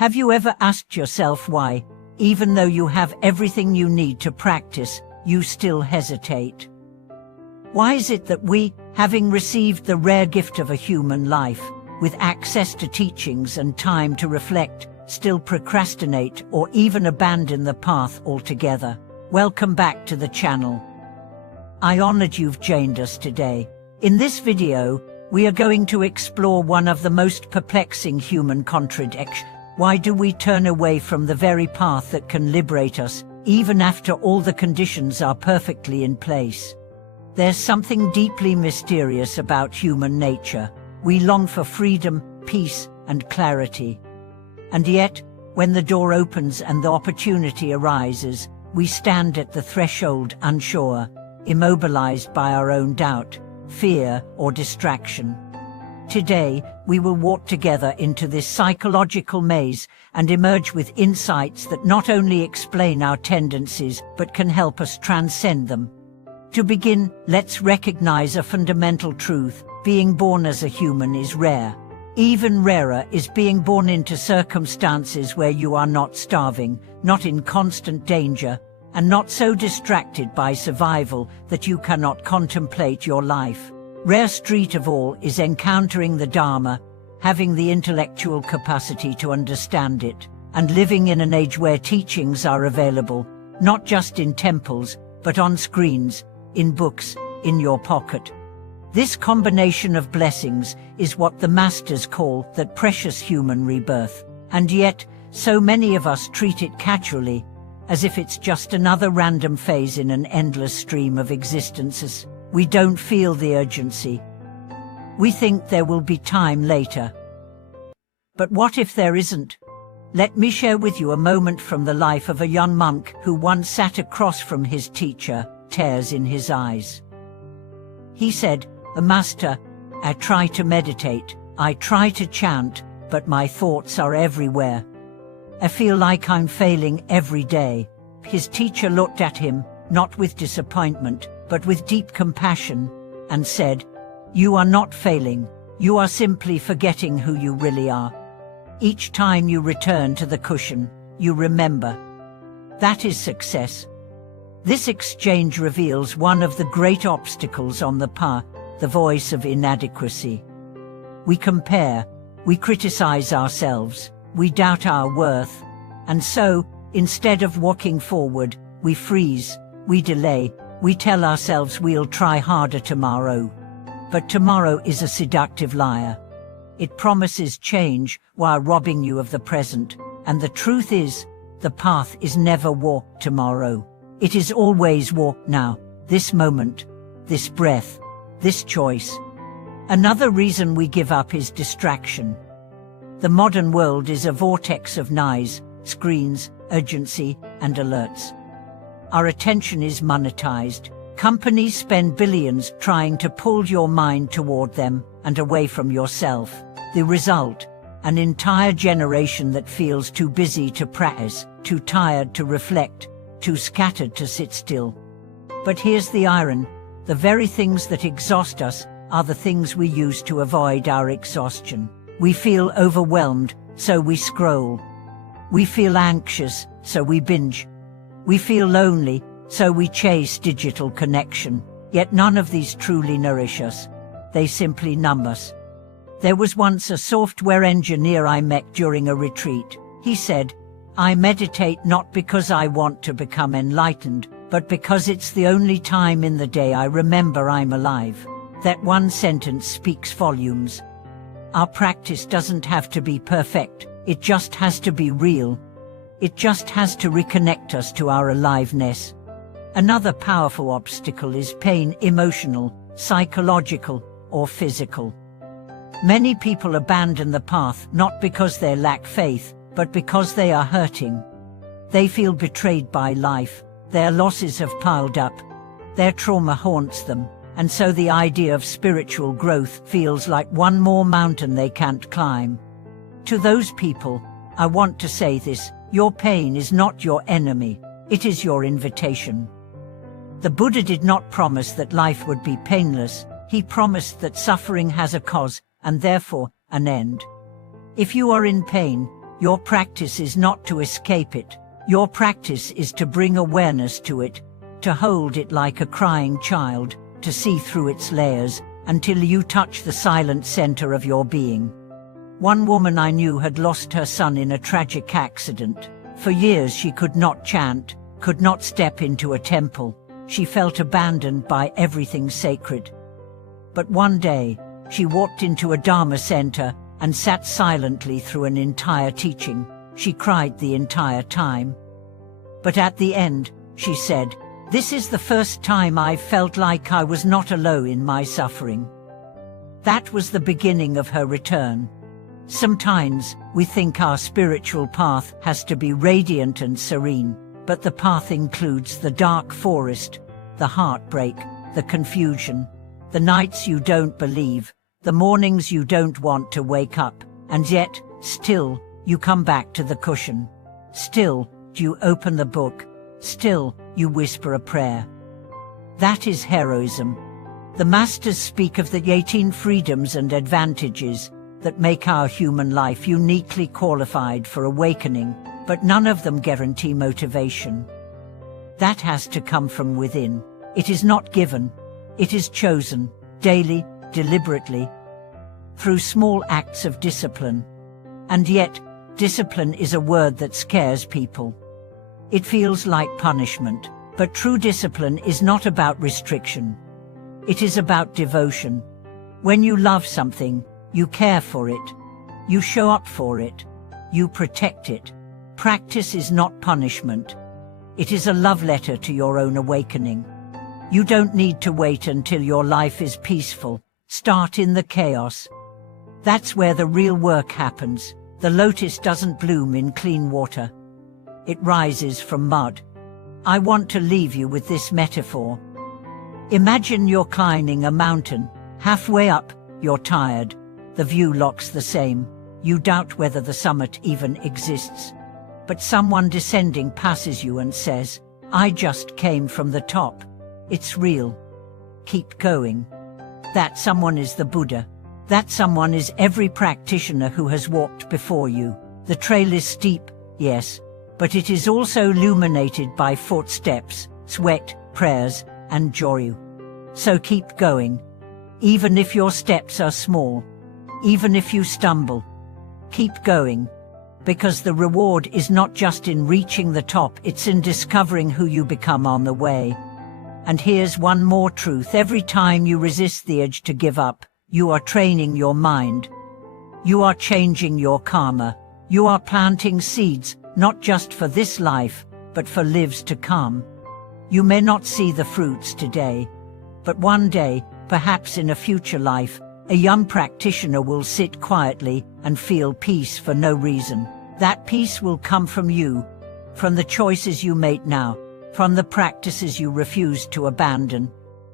Have you ever asked yourself why, even though you have everything you need to practice, you still hesitate? Why is it that we, having received the rare gift of a human life, with access to teachings and time to reflect, still procrastinate or even abandon the path altogether? Welcome back to the channel. I honored you've joined us today. In this video, we are going to explore one of the most perplexing human contradictions. Why do we turn away from the very path that can liberate us, even after all the conditions are perfectly in place? There's something deeply mysterious about human nature. We long for freedom, peace, and clarity. And yet, when the door opens and the opportunity arises, we stand at the threshold unsure, immobilized by our own doubt, fear, or distraction. Today, we will walk together into this psychological maze and emerge with insights that not only explain our tendencies but can help us transcend them. To begin, let's recognize a fundamental truth: being born as a human is rare. Even rarer is being born into circumstances where you are not starving, not in constant danger, and not so distracted by survival that you cannot contemplate your life. Rarest of all is encountering the Dharma, having the intellectual capacity to understand it, and living in an age where teachings are available, not just in temples, but on screens, in books, in your pocket. This combination of blessings is what the masters call that precious human rebirth, and yet, so many of us treat it casually, as if it's just another random phase in an endless stream of existences. We don't feel the urgency. We think there will be time later. But what if there isn't? Let me share with you a moment from the life of a young monk who once sat across from his teacher, tears in his eyes. He said, "Master, I try to meditate, I try to chant, but my thoughts are everywhere. I feel like I'm failing every day." His teacher looked at him, not with disappointment, but with deep compassion, and said, "You are not failing, you are simply forgetting who you really are. Each time you return to the cushion, you remember. That is success." This exchange reveals one of the great obstacles on the path, the voice of inadequacy. We compare, we criticize ourselves, we doubt our worth, and so, instead of walking forward, we freeze, we delay, we tell ourselves we'll try harder tomorrow. But tomorrow is a seductive liar. It promises change while robbing you of the present, and the truth is, the path is never walk tomorrow. It is always walk now, this moment, this breath, this choice. Another reason we give up is distraction. The modern world is a vortex of noise, screens, urgency, and alerts. Our attention is monetized. Companies spend billions trying to pull your mind toward them and away from yourself. The result, an entire generation that feels too busy to practice, too tired to reflect, too scattered to sit still. But here's the irony: the very things that exhaust us are the things we use to avoid our exhaustion. We feel overwhelmed, so we scroll. We feel anxious, so we binge. We feel lonely, so we chase digital connection. Yet none of these truly nourish us. They simply numb us. There was once a software engineer I met during a retreat. He said, "I meditate not because I want to become enlightened, but because it's the only time in the day I remember I'm alive." That one sentence speaks volumes. Our practice doesn't have to be perfect, it just has to be real. It just has to reconnect us to our aliveness. Another powerful obstacle is pain, emotional, psychological, or physical. Many people abandon the path not because they lack faith, but because they are hurting. They feel betrayed by life, their losses have piled up, their trauma haunts them, and so the idea of spiritual growth feels like one more mountain they can't climb. To those people, I want to say this: your pain is not your enemy, it is your invitation. The Buddha did not promise that life would be painless, he promised that suffering has a cause, and therefore, an end. If you are in pain, Your practice is not to escape it. Your practice is to bring awareness to it, to hold it like a crying child, to see through its layers, until you touch the silent center of your being. One woman I knew had lost her son in a tragic accident. For years she could not chant, could not step into a temple. She felt abandoned by everything sacred. But one day, she walked into a Dharma center and sat silently through an entire teaching. She cried the entire time. But at the end, she said, "This is the first time I felt like I was not alone in my suffering." That was the beginning of her return. Sometimes, we think our spiritual path has to be radiant and serene, but the path includes the dark forest, the heartbreak, the confusion, the nights you don't believe, the mornings you don't want to wake up, and yet, still, you come back to the cushion. Still, you open the book. Still, you whisper a prayer. That is heroism. The masters speak of the 18 freedoms and advantages that make our human life uniquely qualified for awakening, but none of them guarantee motivation. That has to come from within. It is not given. It is chosen, daily, deliberately, through small acts of discipline. And yet, discipline is a word that scares people. It feels like punishment, but true discipline is not about restriction. It is about devotion. When you love something, you care for it. You show up for it. You protect it. Practice is not punishment. It is a love letter to your own awakening. You don't need to wait until your life is peaceful. Start in the chaos. That's where the real work happens. The lotus doesn't bloom in clean water. It rises from mud. I want to leave you with this metaphor. Imagine you're climbing a mountain. Halfway up, you're tired. The view looks the same. You doubt whether the summit even exists. But someone descending passes you and says, "I just came from the top. It's real. Keep going." That someone is the Buddha. That someone is every practitioner who has walked before you. The trail is steep, yes, but it is also illuminated by footsteps, sweat, prayers, and joy. So keep going. Even if your steps are small, even if you stumble, keep going. Because the reward is not just in reaching the top, it's in discovering who you become on the way. And here's one more truth. Every time you resist the urge to give up, you are training your mind. You are changing your karma. You are planting seeds, not just for this life, but for lives to come. You may not see the fruits today, but one day, perhaps in a future life, a young practitioner will sit quietly and feel peace for no reason. That peace will come from you, from the choices you make now, from the practices you refuse to abandon.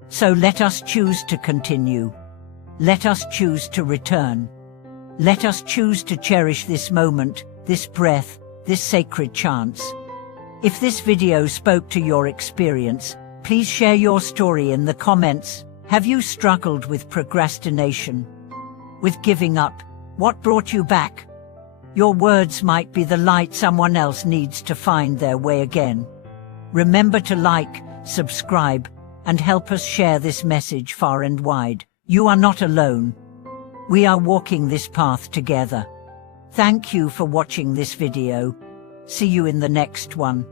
So let us choose to continue. Let us choose to return. Let us choose to cherish this moment, this breath, this sacred chance. If this video spoke to your experience, please share your story in the comments. Have you struggled with procrastination? With giving up? What brought you back? Your words might be the light someone else needs to find their way again. Remember to like, subscribe, and help us share this message far and wide. You are not alone. We are walking this path together. Thank you for watching this video. See you in the next one.